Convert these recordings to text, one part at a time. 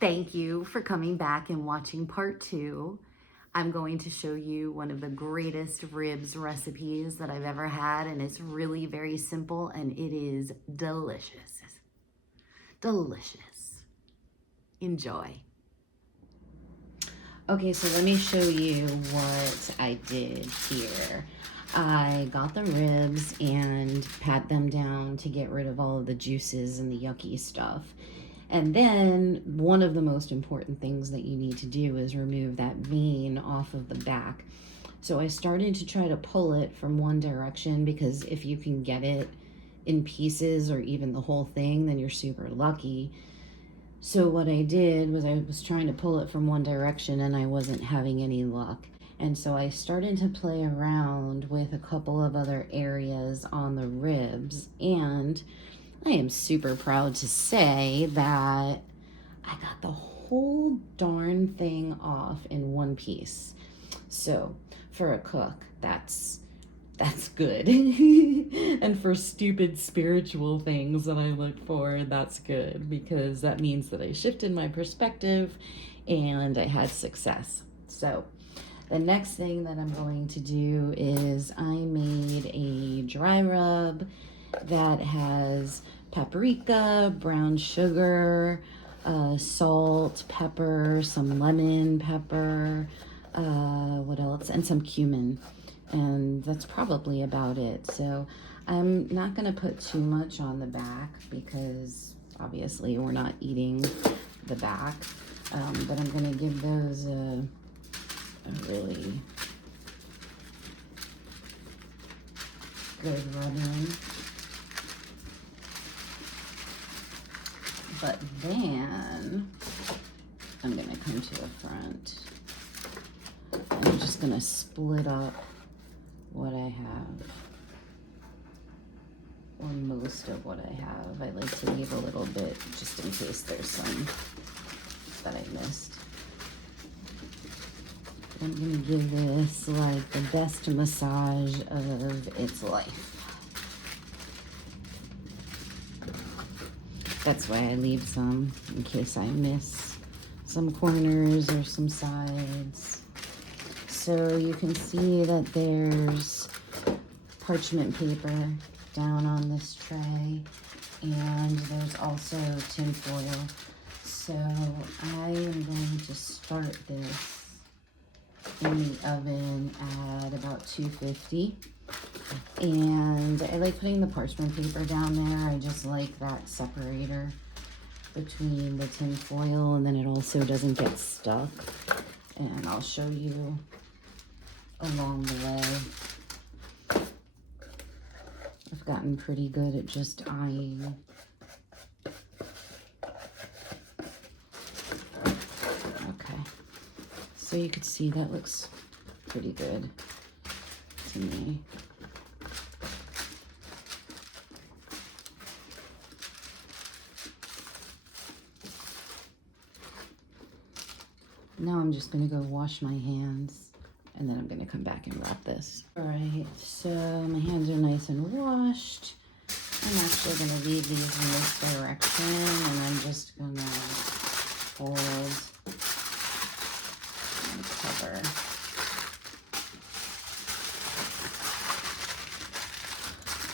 Thank you for coming back and watching part 2. I'm going to show you one of the greatest ribs recipes that I've ever had, and it's really very simple and it is delicious. Delicious. Enjoy. Okay, so let me show you what I did here. I got the ribs and pat them down to get rid of all of the juices and the yucky stuff. And then one of the most important things that you need to do is remove that vein off of the back. So I started to try to pull it from one direction, because if you can get it in pieces or even the whole thing, then you're super lucky. So what I did was I was trying to pull it from one direction and I wasn't having any luck. And so I started to play around with a couple of other areas on the ribs, and I am super proud to say that I got the whole darn thing off in one piece. So for a cook, that's good. And for stupid spiritual things that I look for, that's good, because that means that I shifted my perspective and I had success. So the next thing that I'm going to do is I made a dry rub that has paprika, brown sugar, salt, pepper, some lemon pepper, what else, and some cumin. And that's probably about it. So I'm not going to put too much on the back, because obviously we're not eating the back, but I'm going to give those a really good rubbing. But then I'm going to come to the front. I'm just going to split up what I have, or most of what I have. I like to leave a little bit just in case there's some that I missed. I'm going to give this like the best massage of its life. That's why I leave some, in case I miss some corners or some sides. So you can see that there's parchment paper down on this tray, and there's also tin foil. So I am going to start this in the oven at about 250. And I like putting the parchment paper down there. I just like that separator between the tin foil, and then it also doesn't get stuck. And I'll show you along the way. I've gotten pretty good at just eyeing. Okay, so you can see that looks pretty good to me. Now I'm just going to go wash my hands, and then I'm going to come back and wrap this. All right, so my hands are nice and washed. I'm actually going to leave these in this direction, and I'm just going to fold and cover.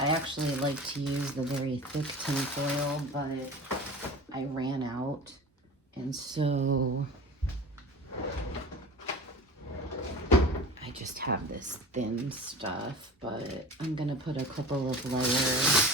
I actually like to use the very thick tin foil, but I ran out, and so I just have this thin stuff, but I'm gonna put a couple of layers.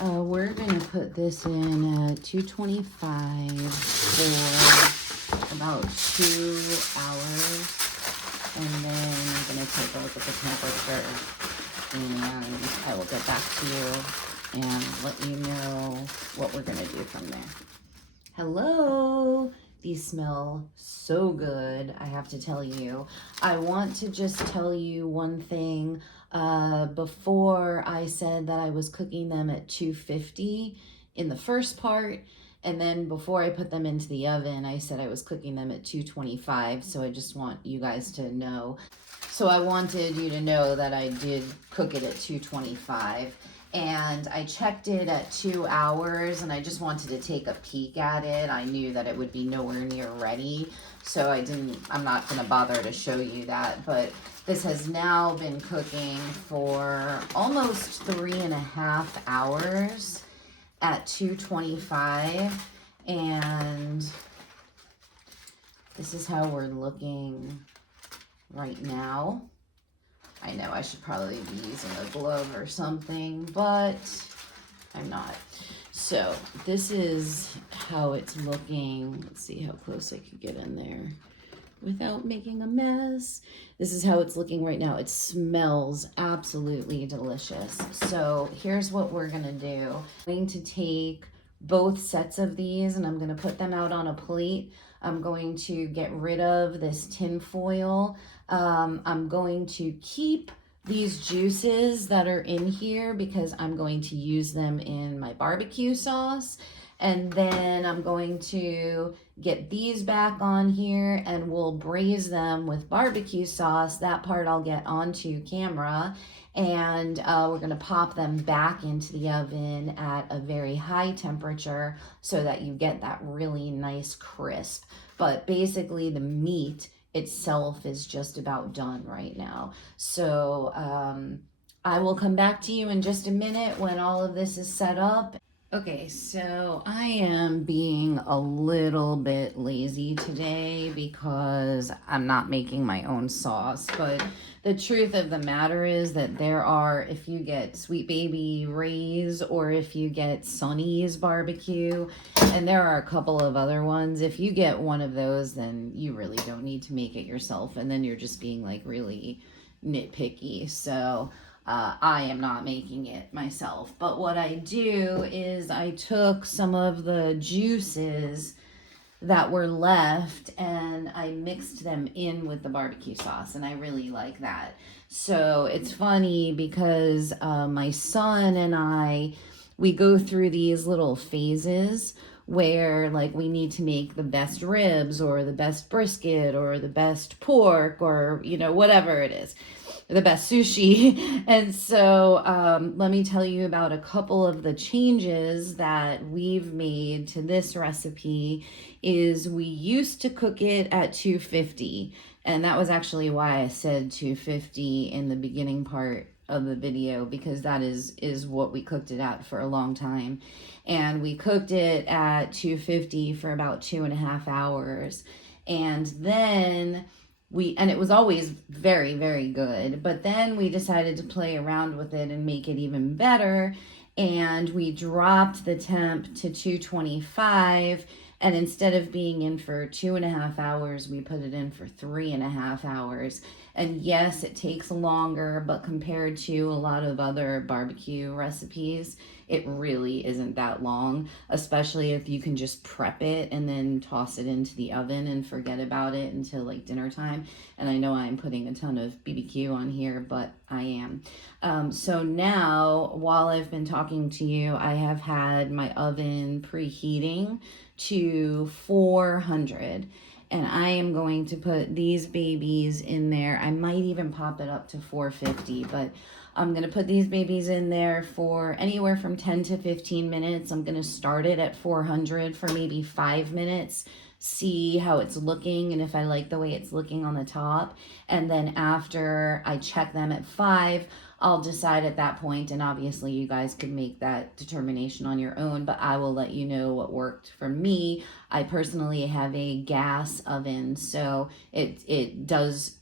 We're gonna put this in at 225 for about 2 hours. And then I'm going to take a look at the temperature, and I will get back to you and let you know what we're going to do from there. Hello! These smell so good, I have to tell you. I want to just tell you one thing. Before I said that I was cooking them at 250 in the first part, And then before I put them into the oven, I said I was cooking them at 225. So I just want you guys to know. So I wanted you to know that I did cook it at 225. And I checked it at 2 hours, and I just wanted to take a peek at it. I knew that it would be nowhere near ready, so I'm not gonna bother to show you that, but this has now been cooking for almost 3.5 hours at 225, and this is how we're looking right now. I know I should probably be using a glove or something, but I'm not. So this is how it's looking. Let's see how close I could get in there without making a mess. This is how it's looking right now. It smells absolutely delicious. So here's what we're gonna do. I'm going to take both sets of these and I'm gonna put them out on a plate. I'm going to get rid of this tin foil. I'm going to keep these juices that are in here because I'm going to use them in my barbecue sauce. And then I'm going to get these back on here and we'll braise them with barbecue sauce. That part I'll get onto camera. And we're gonna pop them back into the oven at a very high temperature so that you get that really nice crisp. But basically the meat itself is just about done right now. So I will come back to you in just a minute when all of this is set up. Okay, so I am being a little bit lazy today because I'm not making my own sauce, but the truth of the matter is that there are, if you get Sweet Baby Ray's or if you get Sonny's barbecue, and there are a couple of other ones, if you get one of those, then you really don't need to make it yourself, and then you're just being like really nitpicky. So I am not making it myself. But what I do is I took some of the juices that were left and I mixed them in with the barbecue sauce, and I really like that. So it's funny because my son and we go through these little phases where like we need to make the best ribs or the best brisket or the best pork or whatever it is, the best sushi. And so let me tell you about a couple of the changes that we've made to this recipe. Is we used to cook it at 250, and that was actually why I said 250 in the beginning part of the video, because that is what we cooked it at for a long time. And we cooked it at 250 for about 2.5 hours, and then and it was always very, very good, but then we decided to play around with it and make it even better, and we dropped the temp to 225, and instead of being in for 2.5 hours, we put it in for 3.5 hours. And yes, it takes longer, but compared to a lot of other barbecue recipes, it really isn't that long, especially if you can just prep it and then toss it into the oven and forget about it until like dinner time. And I know I'm putting a ton of BBQ on here, but I am. So now, while I've been talking to you, I have had my oven preheating to 400. And I am going to put these babies in there. I might even pop it up to 450, but I'm going to put these babies in there for anywhere from 10 to 15 minutes. I'm going to start it at 400 for maybe 5 minutes, see how it's looking and if I like the way it's looking on the top. And then after I check them at 5, I'll decide at that point, and obviously you guys could make that determination on your own, but I will let you know what worked for me. I personally have a gas oven, so it does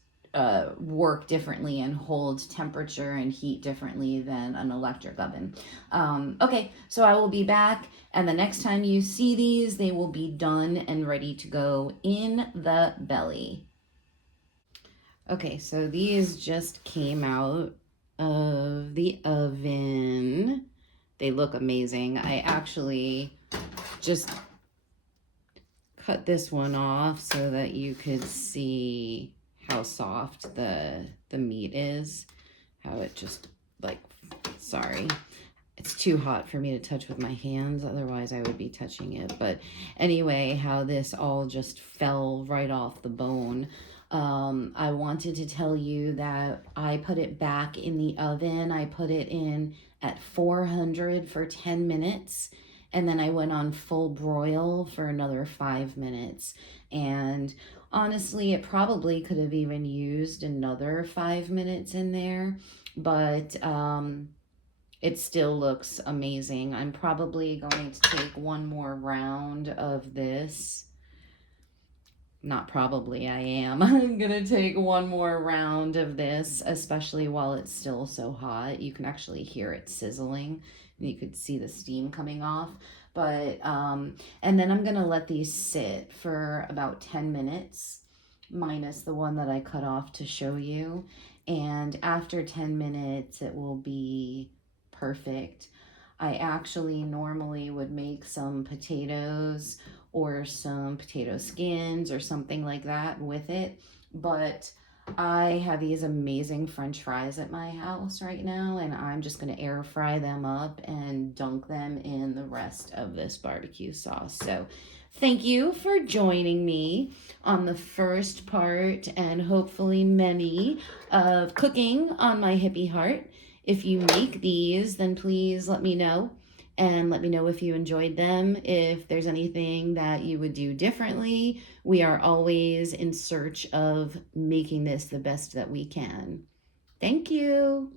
work differently and hold temperature and heat differently than an electric oven. Okay, so I will be back, and the next time you see these, they will be done and ready to go in the belly. Okay, so these just came out of the oven. They look amazing. I actually just cut this one off so that you could see how soft the meat is, how it just like, sorry, It's too hot for me to touch with my hands, otherwise I would be touching it. But anyway, how this all just fell right off the bone. I wanted to tell you that I put it back in the oven. I put it in at 400 for 10 minutes. And then I went on full broil for another 5 minutes. And honestly, it probably could have even used another 5 minutes in there. But it still looks amazing. I'm probably going to take one more round of this. Not probably, I am. I'm gonna take one more round of this, especially while it's still so hot. You can actually hear it sizzling, and you could see the steam coming off. But, and then I'm gonna let these sit for about 10 minutes, minus the one that I cut off to show you. And after 10 minutes, it will be perfect. I actually normally would make some potatoes or some potato skins or something like that with it, but I have these amazing French fries at my house right now, and I'm just going to air fry them up and dunk them in the rest of this barbecue sauce. So thank you for joining me on the first part and hopefully many of cooking on my Hippie Heart. If you make these, then please let me know, and let me know if you enjoyed them, if there's anything that you would do differently. We are always in search of making this the best that we can. Thank you.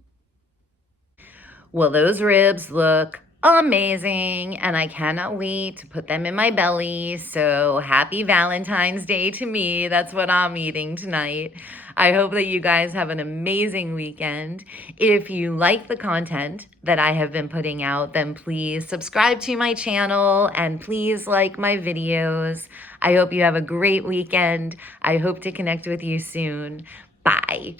Well, those ribs look amazing, and I cannot wait to put them in my belly. So happy Valentine's Day to me. That's what I'm eating tonight. I hope that you guys have an amazing weekend. If you like the content that I have been putting out, then please subscribe to my channel and please like my videos. I hope you have a great weekend. I hope to connect with you soon. Bye.